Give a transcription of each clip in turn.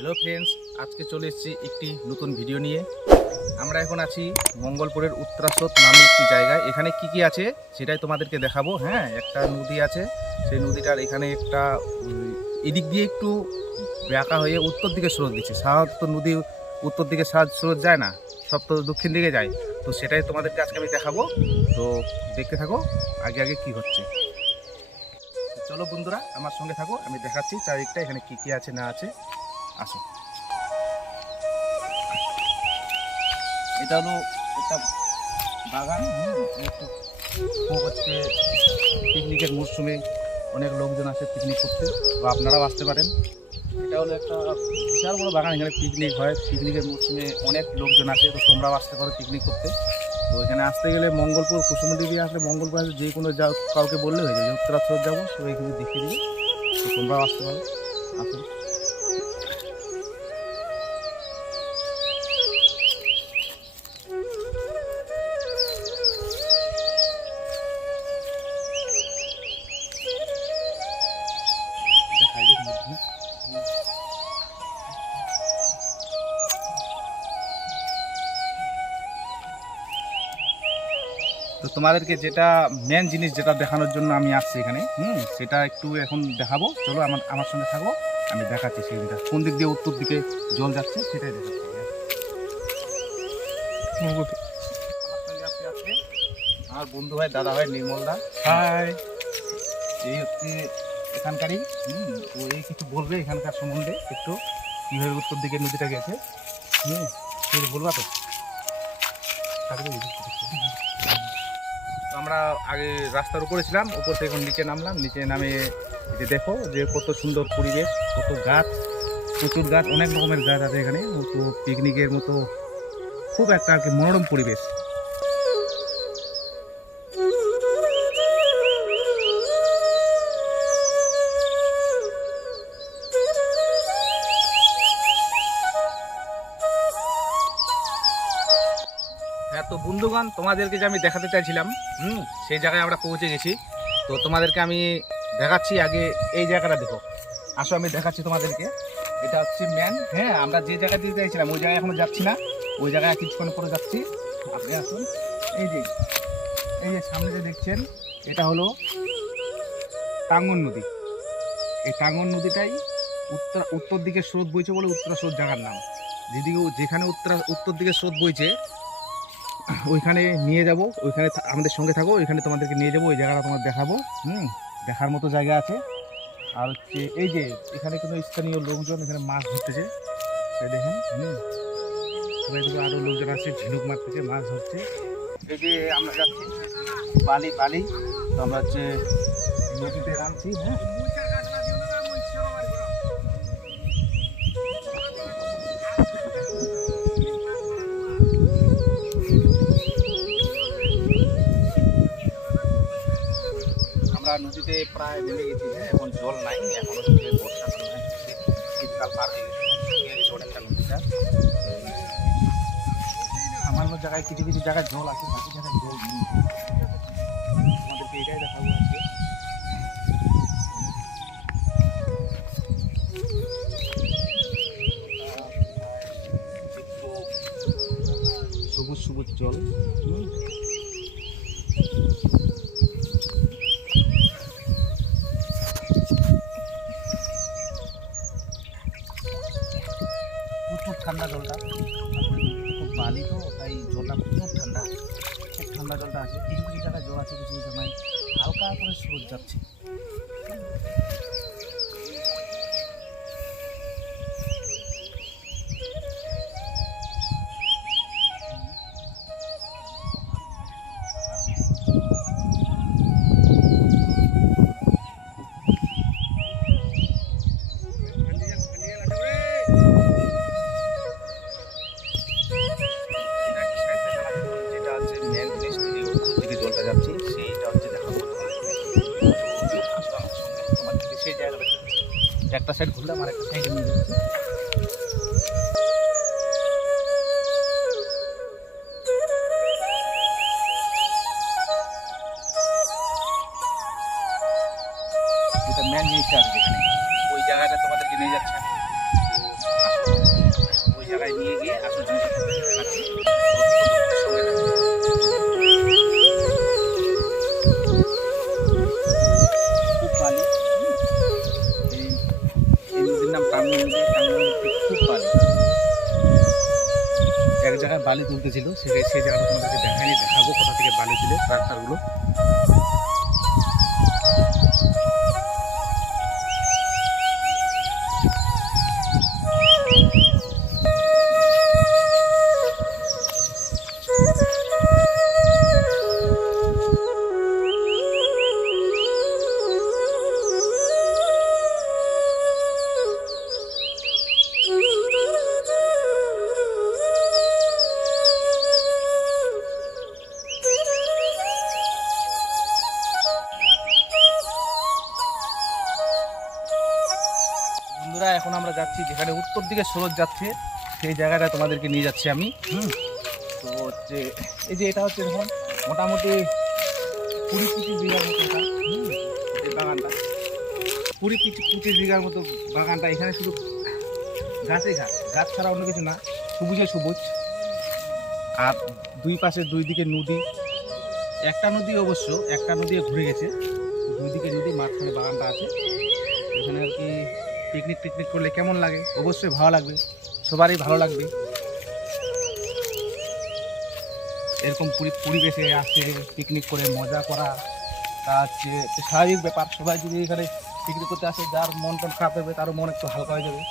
Hello friends, আজকে চলে এসেছি একটি নতুন ভিডিও নিয়ে। আমরা এখন আছি মঙ্গলপুরের উত্তরাস্রোত নামে একটি জায়গায়। এখানে কি কি আছে সেটাই তোমাদেরকে দেখাবো। হ্যাঁ, একটা নদী আছে, সেই নদীটার এখানে একটা এদিক দিয়ে একটু ব্যাকা হয়ে উত্তর দিকে স্রোত দিচ্ছে। সাধারণত নদী উত্তর দিকে স্রোত যায় না, সব তো দক্ষিণ দিকে যায়। তো সেটাই তোমাদেরকে আজকে আমি দেখাবো। তো দেখতে থাকো আগে আগে কি হচ্ছে। চলো বন্ধুরা, আমার সঙ্গে থাকো, আমি দেখাচ্ছি চারিদিকটা এখানে কি কি আছে না আছে। আসো, এটা হলো একটা বাগান। একটু হচ্ছে পিকনিকের মরশুমে অনেক লোকজন আসে পিকনিক করতে, বা আপনারাও আসতে পারেন। এটা হলো একটা বিশাল বড় বাগান, এখানে পিকনিক হয়। পিকনিকের মরশুমে অনেক লোকজন আসে, তো তোমরাও আসতে পারো পিকনিক করতে। তো এখানে আসতে গেলে মঙ্গলপুর কুসুমুন্ডি দিয়ে আসলে মঙ্গলপুর আসলে যে কোনো কাউকে বললে হয়ে যাবে উত্তরাস্রোত যাবো, তো এখানে দেখিয়ে দিবে। তো তোমরাও আসতে পারো, আসুন। দেখাই দিই মধ্যে। তো তোমাদেরকে যেটা মেন জিনিস যেটা দেখানোর জন্য আমি আসছি এখানে, সেটা একটু এখন দেখাবো। চলো আমার আমার সঙ্গে থাকো, আমি দেখাচ্ছি সেই জিনিসটা কোন দিক দিয়ে উত্তর দিকে জল যাচ্ছে সেটাই দেখাচ্ছি। আমার সঙ্গে আসছে আজকে আমার বন্ধু হয়, দাদা হয়, নির্মল দা। হাই। এই হচ্ছে এখানকারই। তো এই কিছু বলবে এখানকার সম্বন্ধে একটু, কীভাবে উত্তর দিকে নদীটা গেছে। কিছু বলবা তো? আমরা আগে রাস্তার উপরে ছিলাম, উপর থেকে এখন নিচে নামলাম। নিচে নামে যে দেখো যে কত সুন্দর পরিবেশ, কত গাছ, প্রচুর গাছ, অনেক রকমের গাছ আছে এখানে। তো পিকনিকের মতো খুব একটা আর কি মনোরম পরিবেশ। হ্যাঁ, তো বন্ধুগণ, তোমাদেরকে যে আমি দেখাতে চাইছিলাম, সেই জায়গায় আমরা পৌঁছে গেছি। তো তোমাদেরকে আমি দেখাচ্ছি। আগে এই জায়গাটা দেখো, আসো আমি দেখাচ্ছি তোমাদেরকে। এটা হচ্ছে ম্যান। হ্যাঁ, আমরা যে জায়গায় দিতে চাইছিলাম ওই জায়গায় এখনো যাচ্ছি না, ওই জায়গায় কিছুক্ষণ পরে যাচ্ছি। আপনি আসুন। এই যে এই যে সামনে যে দেখছেন, এটা হলো টাঙ্গন নদী। এই টাঙ্গন নদীটাই উত্তর দিকে স্রোত বইছে বলে উত্তরাস্রোত জায়গার নাম। যেখানে উত্তর দিকে স্রোত বইছে ওইখানে নিয়ে যাব, ওইখানে আমাদের সঙ্গে থাকো, ওইখানে তোমাদেরকে নিয়ে যাবো, ওই জায়গাটা তোমার দেখাবো। দেখার মতো জায়গা আছে। আর হচ্ছে এই যে এখানে কোনো স্থানীয় লোকজন এখানে মাছ ধরতেছে, দেখেন। এদিকে আরো লোকজন আছে, ঝিনুক মারতেছে, মাছ ধরছে। এই যে আমরা যাচ্ছি বালি বালি, তো আমরা হচ্ছে নদীতে নামছি। আমরা নদীতে প্রায় নেমে গেছি। এখন জল নাই, এখন হচ্ছে বর্ষাকাল নাই, শীতকাল পার হয়ে গেছে। অনেকটা নদীটা সামান্য জায়গায়, কিছু কিছু জায়গায় জল আছে, বাকি জায়গায় জল নেই। আমাদেরকে এটাই দেখাবো আজকে। সবুজ সবুজ জল। প্রচুর ঠান্ডা জলটা, খুব বালি তো, তাই জলটা প্রচুর ঠান্ডা। খুব ঠান্ডা জলটা আছে। কিছু কিছু জায়গায় জল আছে, কিছু কিছু জায়গায় হালকা করে স্রোত যাচ্ছে। যেটা হচ্ছে মেন জিনিস, উত্তর দিকে জলটা যাচ্ছে, সেইটা হচ্ছে দেখাবো। তোমার থেকে সেই জায়গাটা একটা সাইড ঘুরলাম, আর একটা সাইডে নিয়ে যাচ্ছে। যেটা মেন জিনিসটা আছে যেখানে, ওই জায়গাটা তোমাদেরকে নিয়ে যাচ্ছে। জায়গায় নিয়ে গিয়ে আসল জিনিসটা দেখাচ্ছি। খুব বালি, এই নদীর নাম টাঙ্গু নদী। টাঙ্গু নদীতে খুব বালি, এক জায়গায় বালি তুলতেছিল, সেই জায়গাটা তোমাদেরকে দেখায়নি, দেখাবো কোথা থেকে বালি তুলে ট্রাক্টরগুলো। বন্ধুরা, এখন আমরা যাচ্ছি যেখানে উত্তর দিকে স্রোত যাচ্ছে, সেই জায়গাটা তোমাদেরকে নিয়ে যাচ্ছি আমি। তো হচ্ছে এই যে এটা হচ্ছে দেখুন মোটামুটি 20-25 বিঘার মতো এটা, এই বাগানটা 20-25 বিঘার মতো বাগানটা। এখানে শুধু গাছই গাছ, গাছ ছাড়া অন্য কিছু না, সবুজে সবুজ। আর দুই পাশে দুই দিকে নদী, একটা নদী অবশ্য একটা নদী ঘুরে গেছে, দুই দিকে নদী, মাঝখানে বাগানটা আছে। এখানে আর কি পিকনিক করলে কেমন লাগে? অবশ্যই ভালো লাগবে, সবারই ভালো লাগবে। এরকম পরিবেশে আসে পিকনিক করে মজা করা, তা হচ্ছে স্বাভাবিক ব্যাপার। সবাই যদি এখানে পিকনিক করতে আসে, যার মন টন খারাপ হবে তারও মন একটু হালকা হয়ে যাবে।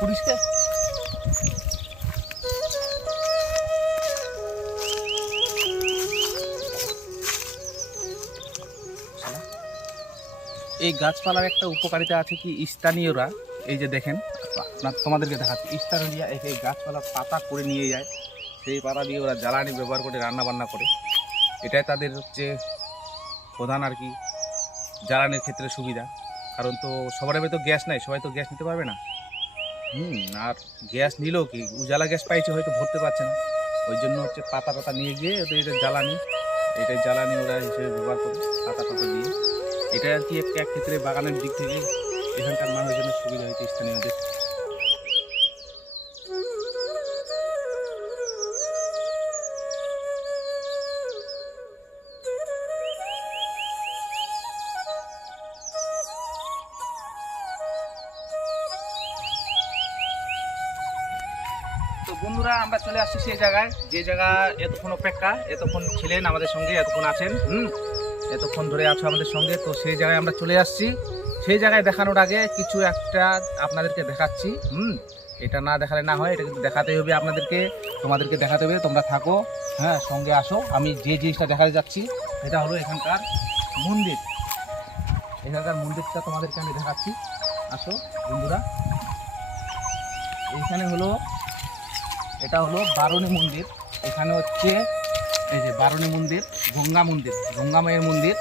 পরিষ্কার এই গাছপালার একটা উপকারিতা আছে কি, স্থানীয়রা এই যে দেখেন, তোমাদেরকে দেখাচ্ছি, স্থানীয়রা এই গাছপালার পাতা করে নিয়ে যায়, সেই পাতা দিয়ে ওরা জ্বালানি ব্যবহার করে রান্না বান্না করে। এটাই তাদের হচ্ছে প্রধান আর কি জ্বালানির ক্ষেত্রে সুবিধা। কারণ তো সবার তো গ্যাস নাই, সবাই তো গ্যাস নিতে পারবে না। আর গ্যাস নিলেও কি উজালা গ্যাস পাইছে, হয়তো ভরতে পারছে না, ওই জন্য হচ্ছে পাতা নিয়ে গিয়ে ওদের এটা জ্বালানি, এটাই জ্বালানি ওরা হিসেবে ব্যবহার করে পাতা দিয়ে। এটা আর কি এক ক্ষেত্রে বাগানের দিক থেকে এখানকার মানুষের জন্য সুবিধা হয়েছে স্থানীয়দের। তো বন্ধুরা, আমরা চলে আসছি সেই জায়গায়, যে জায়গা এতক্ষণ অপেক্ষা, এতক্ষণ ছিলেন আমাদের সঙ্গে, এতক্ষণ আছেন, এতক্ষণ ধরে আছো আমাদের সঙ্গে। তো সেই জায়গায় আমরা চলে আসছি। সেই জায়গায় দেখানোর আগে কিছু একটা আপনাদেরকে দেখাচ্ছি। এটা না দেখালে না হয়, এটা কিন্তু দেখাতেই হবে আপনাদেরকে, তোমাদেরকে দেখাতে হবে। তোমরা থাকো, হ্যাঁ, সঙ্গে আসো। আমি যে জিনিসটা দেখাতে যাচ্ছি এটা হলো এখানকার মন্দির। এখানকার মন্দিরটা তোমাদেরকে আমি দেখাচ্ছি, আসো বন্ধুরা। এইখানে হলো, এটা হলো বারুণী মন্দির। এখানে হচ্ছে এই যে বারুণী মন্দির, গঙ্গা মায়ের মন্দির।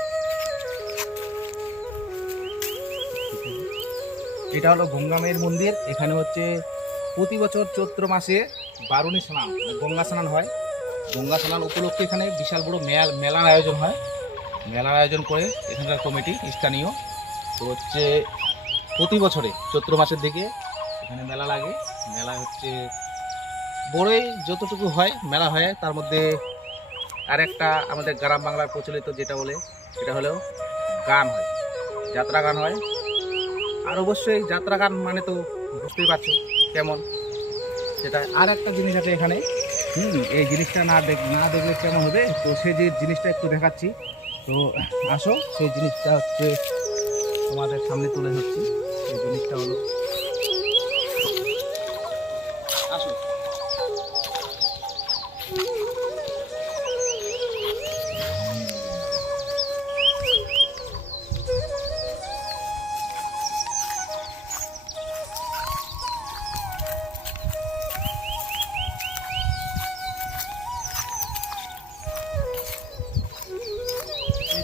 এটা হলো গঙ্গা মায়ের মন্দির। এখানে হচ্ছে প্রতি বছর চৈত্র মাসে বারুণী স্নান, গঙ্গা স্নান হয়। গঙ্গা স্নান উপলক্ষে এখানে বিশাল বড় মেলার আয়োজন হয়। মেলার আয়োজন করে এখানকার কমিটি স্থানীয়। তো হচ্ছে প্রতি বছরে চৈত্র মাসের দিকে এখানে মেলা লাগে। মেলা হচ্ছে বড়ই যতটুকু হয় মেলা হয়, তার মধ্যে আরেকটা আমাদের গ্রাম বাংলার প্রচলিত যেটা বলে, সেটা হলো গান হয়, যাত্রা গান হয়। আর অবশ্যই যাত্রা গান মানে তো বুঝতেই পারছো কেমন, সেটা আর একটা জিনিস আছে এখানে। এই জিনিসটা না দেখলে কেমন হবে, তো সেই যে জিনিসটা একটু দেখাচ্ছি। তো আসো, সেই জিনিসটা হচ্ছে তোমাদের সামনে তুলে ধরছি। সেই জিনিসটা হলো, আসো।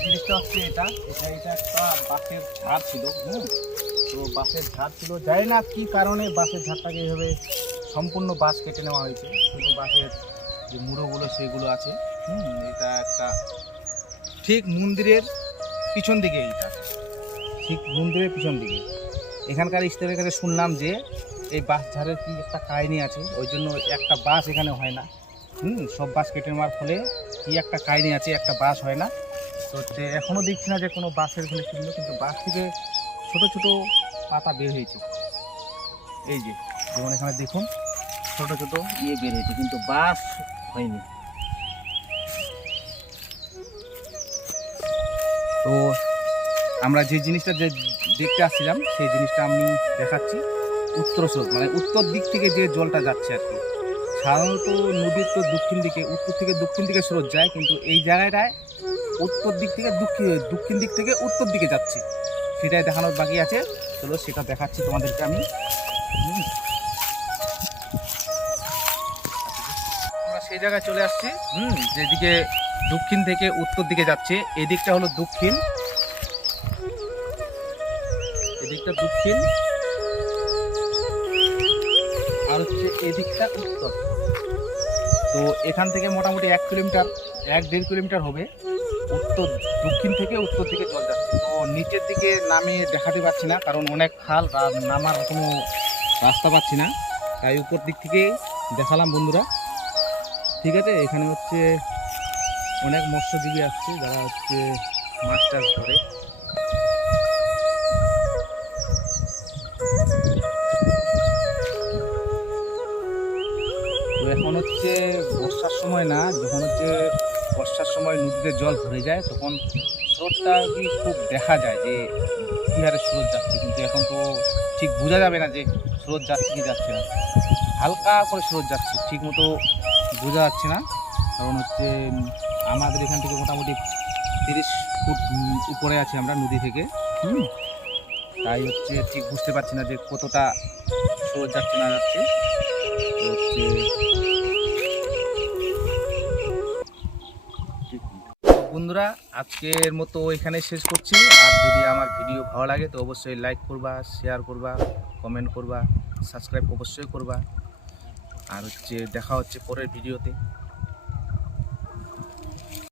জিনিসটা হচ্ছে এটা একটা বাঁশের ঝাড় ছিল। তো তো বাঁশের ঝাড় ছিল, জানি না কী কারণে বাঁশের ঝাড়টাকে এইভাবে সম্পূর্ণ বাঁশ কেটে নেওয়া হয়েছে, শুধু বাঁশের যে মুড়োগুলো সেগুলো আছে। এটা একটা ঠিক মন্দিরের পিছন দিকে, এইটা ঠিক মন্দিরের পিছন দিকে। এখানকার স্থানীয় কাছে শুনলাম যে এই বাঁশ ঝাড়ের কি একটা কাহিনী আছে, ওই জন্য একটা বাঁশ এখানে হয় না। সব বাঁশ কেটে নেওয়ার ফলে কি একটা কাহিনী আছে, একটা বাঁশ হয় না। তো হচ্ছে এখনও দেখছি না যে কোনো বাঁশের এখানে ছিল, কিন্তু বাঁশ থেকে ছোট ছোট পাতা বের হয়েছে। এই যে যেমন এখানে দেখুন ছোট ছোট বের হয়েছে, কিন্তু বাঁশ হয়নি। তো আমরা যে জিনিসটা যে দেখতে আসছিলাম সেই জিনিসটা আমি দেখাচ্ছি। উত্তর স্রোত মানে উত্তর দিক থেকে যে জলটা যাচ্ছে আর কি। সাধারণত নদীর তো দক্ষিণ দিকে, উত্তর থেকে দক্ষিণ দিকে স্রোত যায়, কিন্তু এই জায়গাটায় উত্তর দিক থেকে দক্ষিণ দিক থেকে উত্তর দিকে যাচ্ছে, সেটাই দেখানোর বাকি আছে। চলো সেটা দেখাচ্ছি তোমাদেরকে আমি। আমরা সেই জায়গায় চলে আসছি, যেদিকে দক্ষিণ থেকে উত্তর দিকে যাচ্ছে। এদিকটা হলো দক্ষিণ, এদিকটা দক্ষিণ, আর হচ্ছে এদিকটা উত্তর। তো এখান থেকে মোটামুটি 1-1.5 কিলোমিটার হবে উত্তর, দক্ষিণ থেকে উত্তর দিকে জল যাচ্ছে। তো নিচের দিকে নামিয়ে দেখাতে পারছি না, কারণ অনেক খাল, নামার কোনো রাস্তা পাচ্ছি না, তাই উপর দিক থেকে দেখালাম বন্ধুরা। ঠিক আছে, এখানে হচ্ছে অনেক মৎস্যজীবী আসছে যারা হচ্ছে মাছ টাছ ধরে। তো এখন হচ্ছে বর্ষার সময় না, যখন হচ্ছে বর্ষার সময় নদীতে জল ভরে যায় তখন স্রোতটা কি খুব দেখা যায় যে কী হারে স্রোত যাচ্ছে, কিন্তু এখন তো ঠিক বোঝা যাবে না যে স্রোত যাচ্ছে কি যাচ্ছে না। হালকা করে স্রোত যাচ্ছে, ঠিক মতো বোঝা যাচ্ছে না, কারণ হচ্ছে আমাদের এখান থেকে মোটামুটি 30 ফুট উপরে আছি আমরা নদী থেকে। তাই হচ্ছে ঠিক বুঝতে পারছি না যে কতটা স্রোত যাচ্ছে না যাচ্ছে। তো হচ্ছে বন্ধুরা, আজকের মতো এখানে শেষ করছি। আর যদি আমার ভিডিও ভালো লাগে তো অবশ্যই লাইক করবা, শেয়ার করবা, কমেন্ট করবা, সাবস্ক্রাইব অবশ্যই করবা। আর হচ্ছে দেখা হচ্ছে পরের ভিডিওতে।